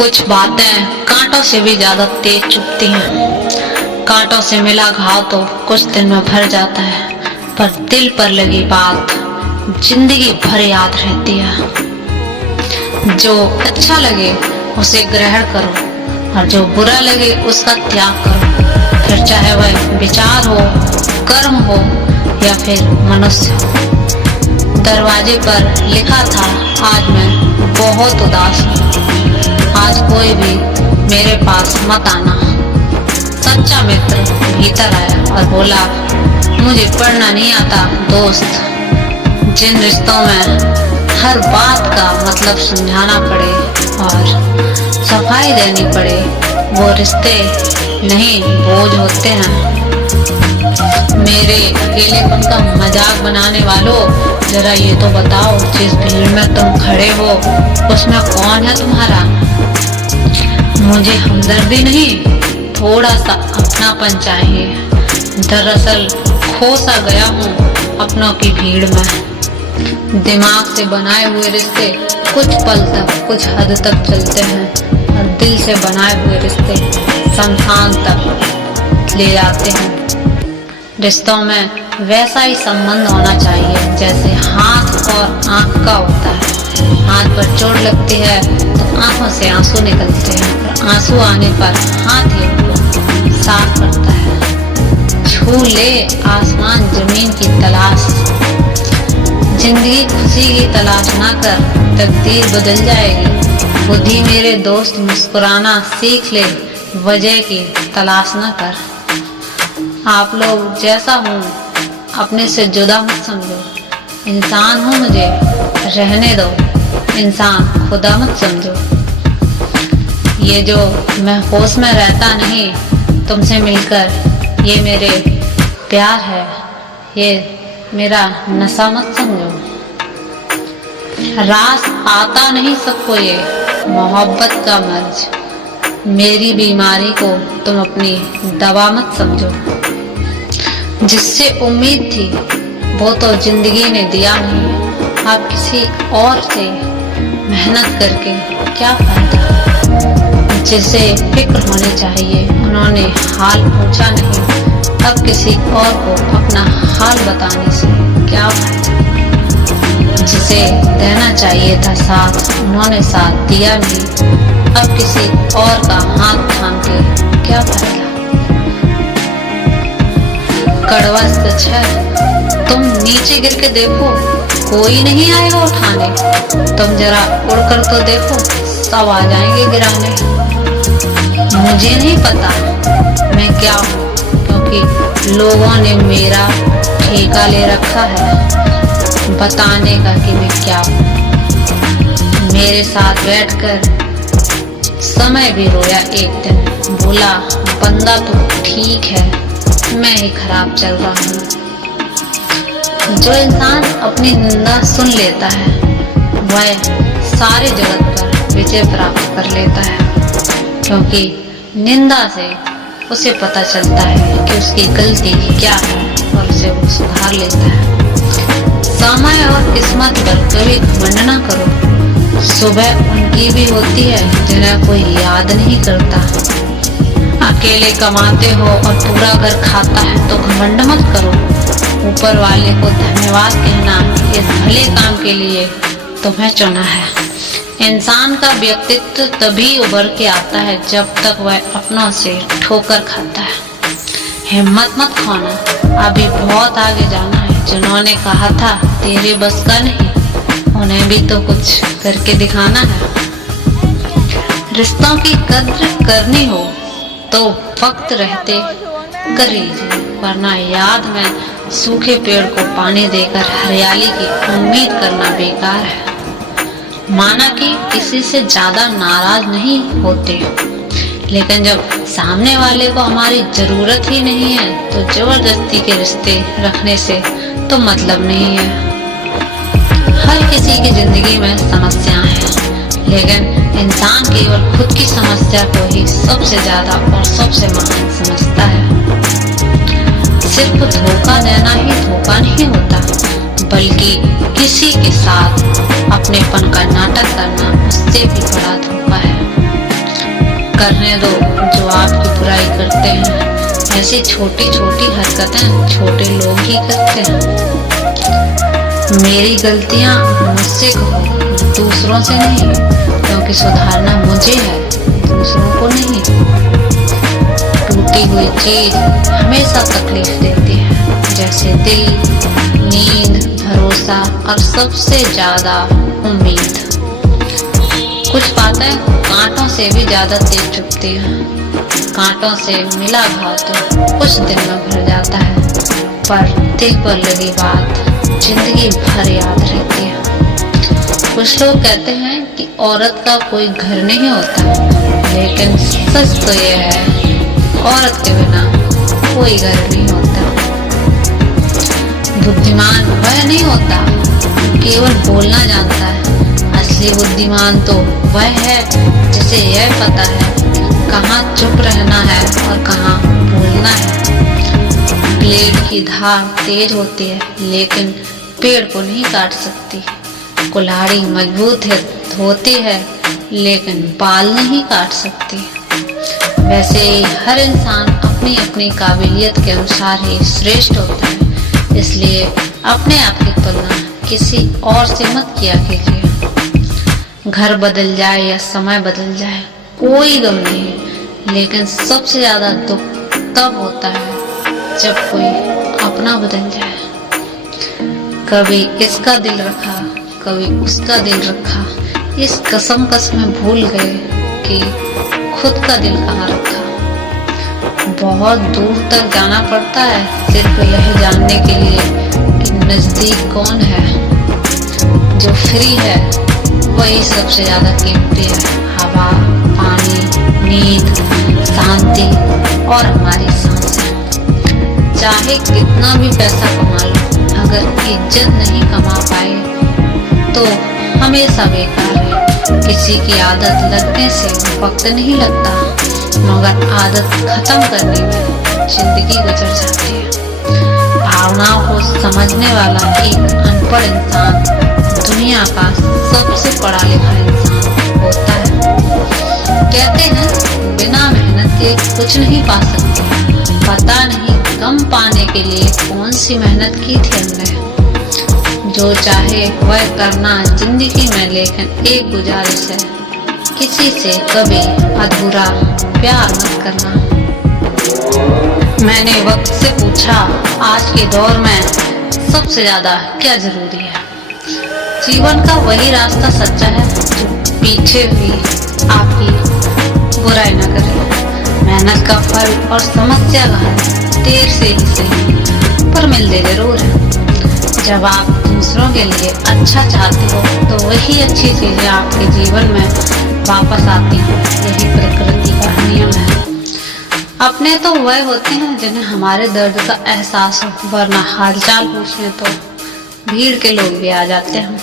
कुछ बातें कांटों से भी ज्यादा तेज चुभती हैं। कांटों से मिला घाव तो कुछ दिन में भर जाता है, पर दिल पर लगी बात जिंदगी भर याद रहती है। जो अच्छा लगे उसे ग्रहण करो और जो बुरा लगे उसका त्याग करो, फिर चाहे वह विचार हो, कर्म हो या फिर मनुष्य हो। दरवाजे पर लिखा था आज मैं बहुत उदास हूँ, आज कोई भी मेरे पास मत आना। सच्चा मित्र भीतर आया और बोला मुझे पढ़ना नहीं आता दोस्त। जिन रिश्तों में हर बात का मतलब समझाना पड़े और सफाई देनी पड़े, वो रिश्ते नहीं बोझ होते हैं। मेरे अकेलेपन का मजाक बनाने वालों, जरा ये तो बताओ जिस भीड़ में तुम खड़े हो उसमें कौन है तुम्हारा। मुझे हमदर्दी नहीं, थोड़ा सा अपनापन चाहिए। दरअसल खो सा गया हूँ अपनों की भीड़ में। दिमाग से बनाए हुए रिश्ते कुछ पल तक, कुछ हद तक चलते हैं और दिल से बनाए हुए रिश्ते शमशान तक ले जाते हैं। रिश्तों में वैसा ही संबंध होना चाहिए जैसे हाथ और आंख का होता है। हाथ पर चोट लगती है तो आंखों से आंसू निकलते हैं और आंसू आने पर हाथ ही उनको साफ करता है। छू ले आसमान जमीन की तलाश, जिंदगी खुशी की तलाश ना कर, तकदीर बदल जाएगी। बुद्धि मेरे दोस्त मुस्कुराना सीख ले, वजह की तलाश ना कर। आप लोग जैसा हूँ अपने से जुदा मत समझो। इंसान हूँ मुझे रहने दो, इंसान खुदा मत समझो। ये जो मैं होश में रहता नहीं तुमसे मिलकर, ये मेरे प्यार है, ये मेरा नशा मत समझो। रास आता नहीं सबको ये मोहब्बत का मर्ज, मेरी बीमारी को तुम अपनी दवा मत समझो। जिससे उम्मीद थी वो तो जिंदगी ने दिया नहीं, आप किसी और से मेहनत करके क्या फायदा। जिसे फिक्र होनी चाहिए उन्होंने हाल पूछा नहीं, अब किसी और को अपना हाल बताने से क्या फायदा। जिसे देना चाहिए था साथ उन्होंने साथ दिया नहीं, अब किसी और का हाथ थाम के क्या फायदा। कड़वा सच है, तुम नीचे गिर के देखो कोई नहीं आएगा उठाने। तुम जरा उड़कर तो देखो सब आ जाएंगे गिराने। मुझे नहीं पता मैं क्या हूँ, क्योंकि लोगों ने मेरा ठेका ले रखा है बताने का कि मैं क्या हूँ। मेरे साथ बैठकर समय भी रोया एक दिन, बोला बंदा तो ठीक है, मैं ही खराब चल रहा हूँ। जो इंसान अपनी निंदा सुन लेता है वह सारे जगत पर विजय प्राप्त कर लेता है, क्योंकि निंदा से उसे पता चलता है कि उसकी गलती क्या है और उसे वो सुधार लेता है। समय और किस्मत पर कभी घमंड ना करो, सुबह उनकी भी होती है जिन्हें कोई याद नहीं करता। अकेले कमाते हो और पूरा घर खाता है तो घमंड मत करो। ऊपर वाले को धन्यवाद कहना इस भले काम के लिए तुम्हें चुना है। इंसान का व्यक्तित्व तभी उभर के आता है जब तक वह अपनों से ठोकर खाता है। हिम्मत मत खोना, अभी बहुत आगे जाना है। जिन्होंने कहा था तेरे बस का नहीं, उन्हें भी तो कुछ करके दिखाना है। रिश्तों की कद्र करनी हो तो वक्त रहते कर लीजिए, वरना याद में सूखे पेड़ को पानी देकर हरियाली की उम्मीद करना बेकार है। माना कि किसी से ज्यादा नाराज नहीं होते, लेकिन जब सामने वाले को हमारी जरूरत ही नहीं है तो जबरदस्ती के रिश्ते रखने से तो मतलब नहीं है। हर किसी की जिंदगी में समस्याएं हैं, लेकिन इंसान केवल खुद की समस्या को ही सबसे ज्यादा और सबसे महान समझता है। सिर्फ धोखा देना ही धोखा नहीं होता, बल्कि किसी के साथ अपनेपन का नाटक करना उससे भी बड़ा धोखा है। करने दो जो आपकी बुराई करते हैं। ऐसी छोटी छोटी हरकतें छोटे लोग ही करते हैं। मेरी गलतियां मुझसे कहो, दूसरों से नहीं, क्योंकि सुधारना मुझे है, दूसरों को नहीं। टूटी हुई चीज हमेशा तकलीफ देती है, जैसे दिल, नींद, भरोसा और सबसे ज्यादा उम्मीद। कुछ बातें कांटों से भी ज्यादा तेज चुभती हैं। कांटों से मिला घाव तो कुछ दिन में भर जाता है, पर दिल पर लगी बात जिंदगी भर याद रहती है। कुछ लोग कहते हैं कि औरत का कोई घर नहीं होता, लेकिन सच तो ये है, औरत के बिना कोई घर नहीं होता। बुद्धिमान वह नहीं होता केवल बोलना जानता है, असली बुद्धिमान तो वह है जिसे यह पता है कहाँ चुप रहना है और कहाँ बोलना है। ब्लेड की धार तेज होती है, लेकिन पेड़ को नहीं काट सकती। कुल्हाड़ी मजबूत होती है, लेकिन बाल नहीं काट सकती। वैसे ही हर इंसान अपनी अपनी काबिलियत के अनुसार ही श्रेष्ठ होता है, इसलिए अपने आप की तुलना किसी और से मत किया कीजिए। घर बदल जाए या समय बदल जाए कोई गम नहीं, लेकिन सबसे ज्यादा दुख तब होता है जब कोई अपना बदल जाए। कभी इसका दिल रखा, कभी उसका दिल रखा, इस कसम में भूल गए कि खुद का दिल कहाँ रखा। बहुत दूर तक जाना पड़ता है सिर्फ यह जानने के लिए कि नजदीक कौन है। जो फ्री है वही सबसे ज्यादा कीमती है। हवा, पानी, नींद, शांति और हमारी सांसें। चाहे कितना भी पैसा कमा लो, अगर इज्जत नहीं कमा पाए तो हमेशा बेकार है। किसी की आदत लगने से वक्त नहीं लगता, मगर आदत खत्म करने में जिंदगी गुजर जाती है। भावनाओं को समझने वाला एक अनपढ़ इंसान दुनिया का सबसे पढ़ा लिखा इंसान होता है। कहते हैं बिना मेहनत के कुछ नहीं पा सकते। पता नहीं कम पाने के लिए कौन सी मेहनत की थी हमने। जो चाहे वह करना जिंदगी में, लेकिन एक गुजारिश है, किसी से कभी अधूरा प्यार मत करना। मैंने वक्त से पूछा, आज के दौर में सबसे ज्यादा क्या जरूरी है? जीवन का वही रास्ता सच्चा है जो पीछे भी आपकी बुराई न करे। मेहनत का फल और समस्या का हल देर से ही सही, पर मिलते जरूर है। जब आप दूसरों के लिए अच्छा चाहते हो तो वही अच्छी चीजें आपके जीवन में वापस आती हैं। यही प्रकृति का नियम है। अपने तो वह होते हैं जिन्हें हमारे दर्द का एहसास हो, वरना हालचाल पूछने तो भीड़ के लोग भी आ जाते हैं।